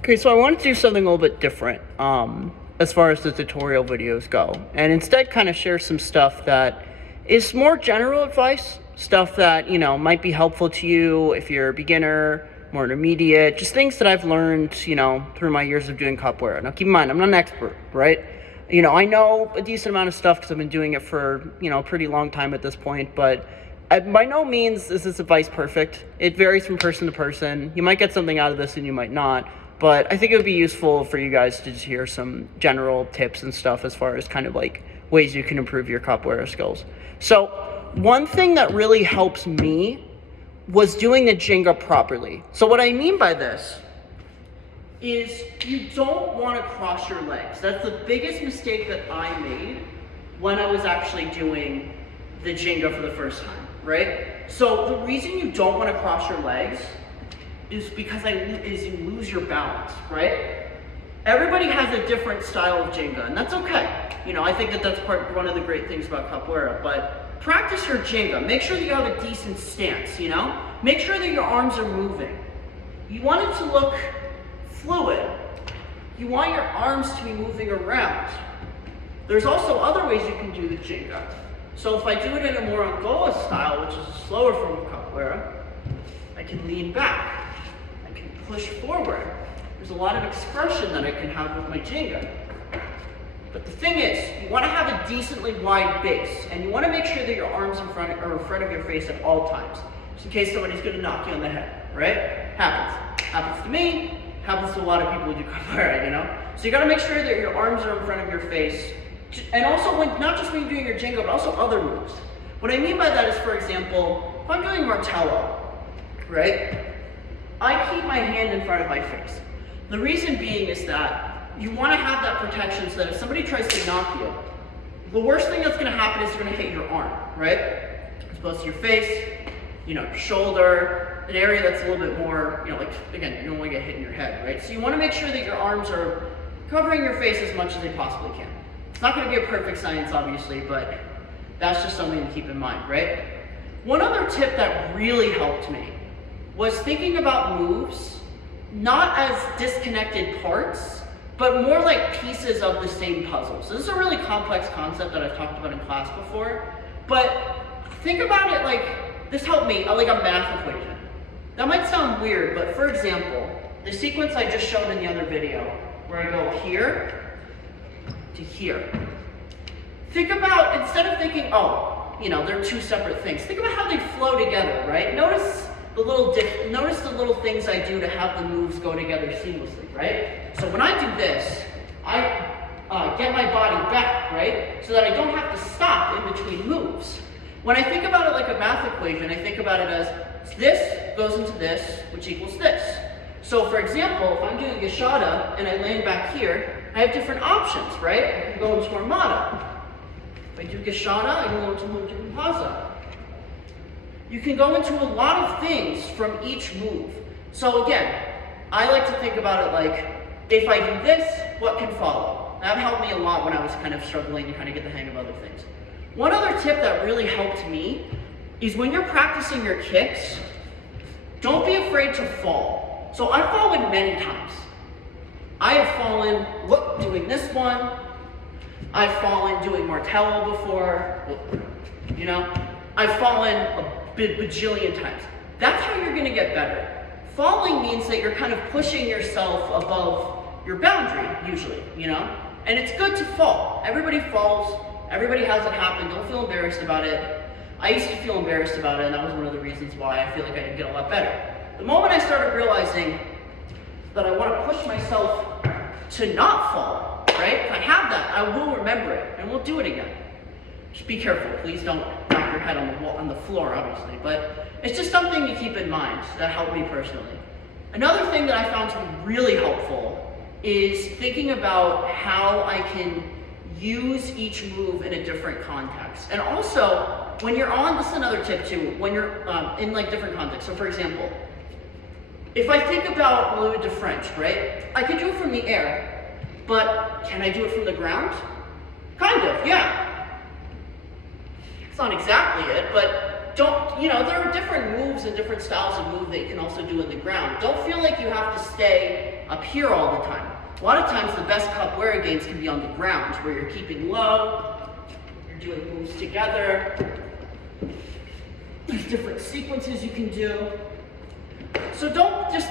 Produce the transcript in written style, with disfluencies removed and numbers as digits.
Okay, so I want to do something a little bit different as far as the tutorial videos go, and instead kind of share some stuff that is more general advice, stuff that, might be helpful to you if you're a beginner, more intermediate, just things that I've learned, through my years of doing capoeira. Now, keep in mind, I'm not an expert, right? I know a decent amount of stuff because I've been doing it for, a pretty long time at this point, but by no means is this advice perfect. It varies from person to person. You might get something out of this and you might not. But I think it would be useful for you guys to just hear some general tips and stuff as far as kind of like ways you can improve your capoeira skills. So one thing that really helps me was doing the ginga properly. So what I mean by this is you don't want to cross your legs. That's the biggest mistake that I made when I was actually doing the ginga for the first time, right? So the reason you don't want to cross your legs is because you lose your balance, right? Everybody has a different style of ginga, and that's okay. I think that's one of the great things about capoeira, but practice your ginga. Make sure that you have a decent stance, Make sure that your arms are moving. You want it to look fluid. You want your arms to be moving around. There's also other ways you can do the ginga. So if I do it in a more Angola style, which is a slower form of capoeira, I can lean back. Push forward. There's a lot of expression that I can have with my ginga. But the thing is, you want to have a decently wide base, and you want to make sure that your arms are in front of your face at all times, just in case somebody's going to knock you on the head, right? Happens to me, happens to a lot of people who do capoeira, So you got to make sure that your arms are in front of your face, and also not just when you're doing your ginga, but also other moves. What I mean by that is, for example, if I'm doing martello, right? I keep my hand in front of my face. The reason being is that you want to have that protection so that if somebody tries to knock you, the worst thing that's going to happen is you're going to hit your arm, right? As opposed to your face, your shoulder, an area that's a little bit more, again, you don't want to get hit in your head, right? So you want to make sure that your arms are covering your face as much as they possibly can. It's not going to be a perfect science, obviously, but that's just something to keep in mind, right? One other tip that really helped me was thinking about moves not as disconnected parts, but more like pieces of the same puzzle. So this is a really complex concept that I've talked about in class before, but think about it like, this helped me, like a math equation. That might sound weird, but for example, the sequence I just showed in the other video, where I go here to here. Think about, instead of thinking, they're two separate things, think about how they flow together, right? Notice the little things I do to have the moves go together seamlessly, right? So when I do this, I get my body back, right? So that I don't have to stop in between moves. When I think about it like a math equation, I think about it as this goes into this, which equals this. So for example, if I'm doing gashada and I land back here, I have different options, right? I can go into armada. If I do gashada, I can go into mumpaza. You can go into a lot of things from each move. So again, I like to think about it like, if I do this, what can follow? That helped me a lot when I was kind of struggling to kind of get the hang of other things. One other tip that really helped me is when you're practicing your kicks, don't be afraid to fall. So I've fallen many times. I have fallen, doing this one. I've fallen doing martello before, I've fallen a bajillion times. That's how you're going to get better. Falling means that you're kind of pushing yourself above your boundary, usually, And it's good to fall. Everybody falls. Everybody has it happen. Don't feel embarrassed about it. I used to feel embarrassed about it, and that was one of the reasons why I feel like I didn't get a lot better. The moment I started realizing that I want to push myself to not fall, right? If I have that, I will remember it, and we'll do it again. Just be careful. Please don't knock your head on the floor, obviously. But it's just something to keep in mind that helped me personally. Another thing that I found to be really helpful is thinking about how I can use each move in a different context. And also, when you're on, this is another tip too, when you're in like different contexts. So for example, if I think about le de French, right? I can do it from the air, but can I do it from the ground? Kind of, yeah. It's not exactly it, but there are different moves and different styles of move that you can also do in the ground. Don't feel like you have to stay up here all the time. A lot of times the best capoeira games can be on the ground, where you're keeping low, you're doing moves together. There's different sequences you can do. So don't just